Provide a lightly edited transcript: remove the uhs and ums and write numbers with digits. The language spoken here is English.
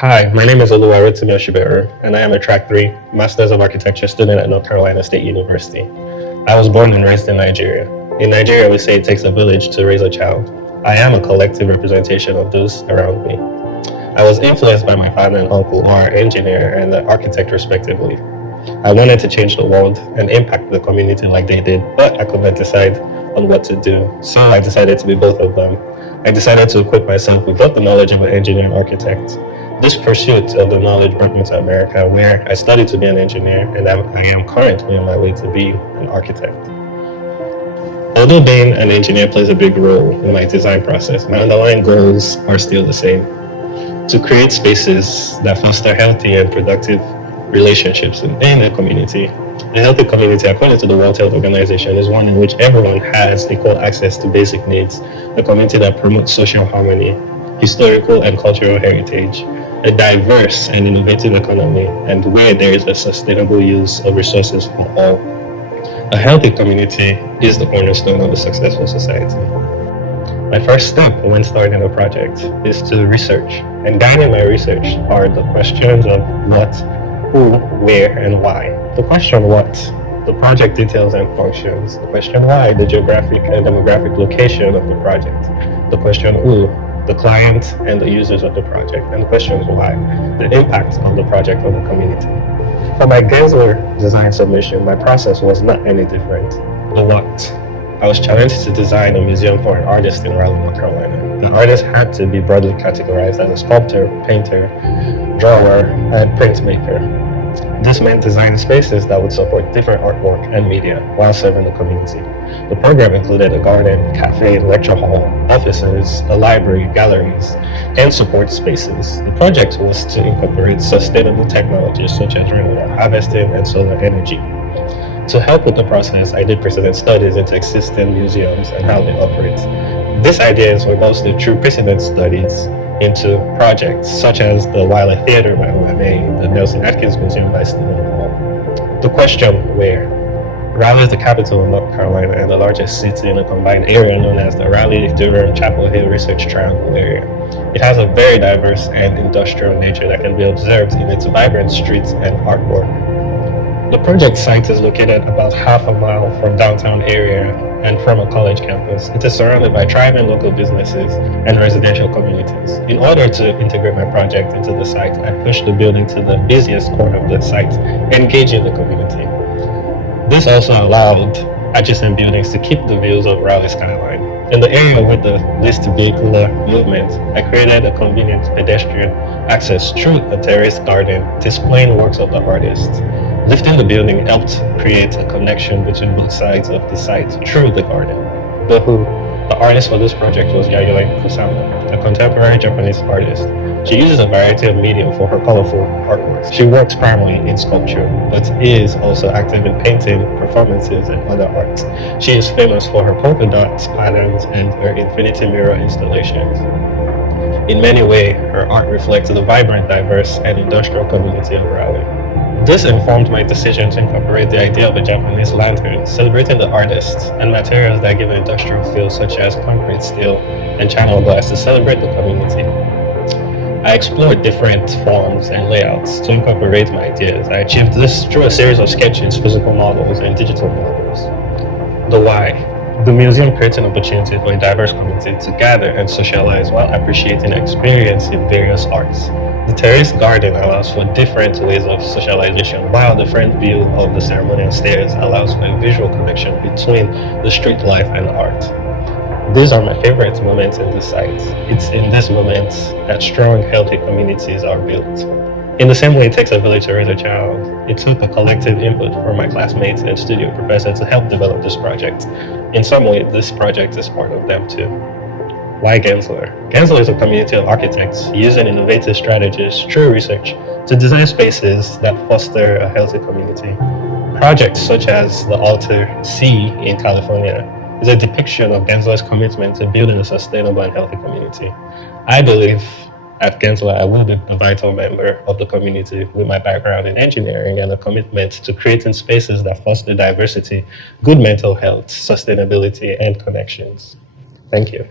Hi, my name is Oluwarotimi Osiberu, and I am a Track 3 Masters of Architecture student at North Carolina State University. I was born and raised in Nigeria. In Nigeria, we say it takes a village to raise a child. I am a collective representation of those around me. I was influenced by my father and uncle, who are engineer and an architect respectively. I wanted to change the world and impact the community like they did, but I could not decide on what to do, so I decided to be both of them. I decided to equip myself with both the knowledge of an engineer and architect. This pursuit of the knowledge brought me to America, where I studied to be an engineer, and I am currently on my way to be an architect. Although being an engineer plays a big role in my design process, my underlying goals are still the same: to create spaces that foster healthy and productive relationships in the community. A healthy community, according to the World Health Organization, is one in which everyone has equal access to basic needs, a community that promotes social harmony, historical and cultural heritage, a diverse and innovative economy, and where there is a sustainable use of resources for all. A healthy community is the cornerstone of a successful society. My first step when starting a project is to research, and guiding my research are the questions of what, who, where, and why. The question what, the project details and functions. The question why, the geographic and demographic location of the project. The question who, the client and the users of the project. And the questions why, the impact of the project on the community. For my Gensler design submission, my process was not any different. The what. I was challenged to design a museum for an artist in Raleigh, North Carolina. The artist had to be broadly categorized as a sculptor, painter, drawer, and printmaker. This meant designing spaces that would support different artwork and media while serving the community. The program included a garden, cafe, lecture hall, offices, a library, galleries, and support spaces. The project was to incorporate sustainable technologies such as rainwater harvesting and solar energy. To help with the process, I did precedent studies into existing museums and how they operate. These ideas were mostly through precedent studies into projects such as the Wiley Theater by OMA, the Nelson Atkins Museum by Stephen Hall. The question where. Raleigh is the capital of North Carolina and the largest city in a combined area known as the Raleigh-Durham-Chapel Hill Research Triangle area. It has a very diverse and industrial nature that can be observed in its vibrant streets and artwork. The project site is located about half a mile from downtown area and from a college campus. It is surrounded by thriving local businesses and residential communities. In order to integrate my project into the site, I pushed the building to the busiest corner of the site, engaging the community. This also allowed adjacent buildings to keep the views of Raleigh skyline. In the area with the least vehicular movement, I created a convenient pedestrian access through a terraced garden displaying works of the artist. Lifting the building helped create a connection between both sides of the site through the garden. The artist for this project was Yayoi Kusama, a contemporary Japanese artist. She uses a variety of medium for her colorful artworks. She works primarily in sculpture, but is also active in painting, performances, and other arts. She is famous for her polka dots, patterns, and her infinity mirror installations. In many ways, her art reflects the vibrant, diverse, and industrial community of Raleigh. This informed my decision to incorporate the idea of a Japanese lantern, celebrating the artists and materials that give an industrial feel, such as concrete, steel, and channel glass, to celebrate the community. I explored different forms and layouts to incorporate my ideas. I achieved this through a series of sketches, physical models, and digital models. The why. The museum creates an opportunity for a diverse community to gather and socialize while appreciating experience in various arts. The terraced garden allows for different ways of socialization, while the front view of the ceremonial stairs allows for a visual connection between the street life and art. These are my favorite moments in the site. It's in these moments that strong, healthy communities are built. In the same way it takes a village to raise a child, it took a collective input from my classmates and studio professor to help develop this project. In some way, this project is part of them too. Why Gensler? Gensler is a community of architects using innovative strategies through research to design spaces that foster a healthy community. Projects such as the Alter C in California is a depiction of Gensler's commitment to building a sustainable and healthy community. I believe at Gensler I will be a vital member of the community with my background in engineering and a commitment to creating spaces that foster diversity, good mental health, sustainability, and connections. Thank you.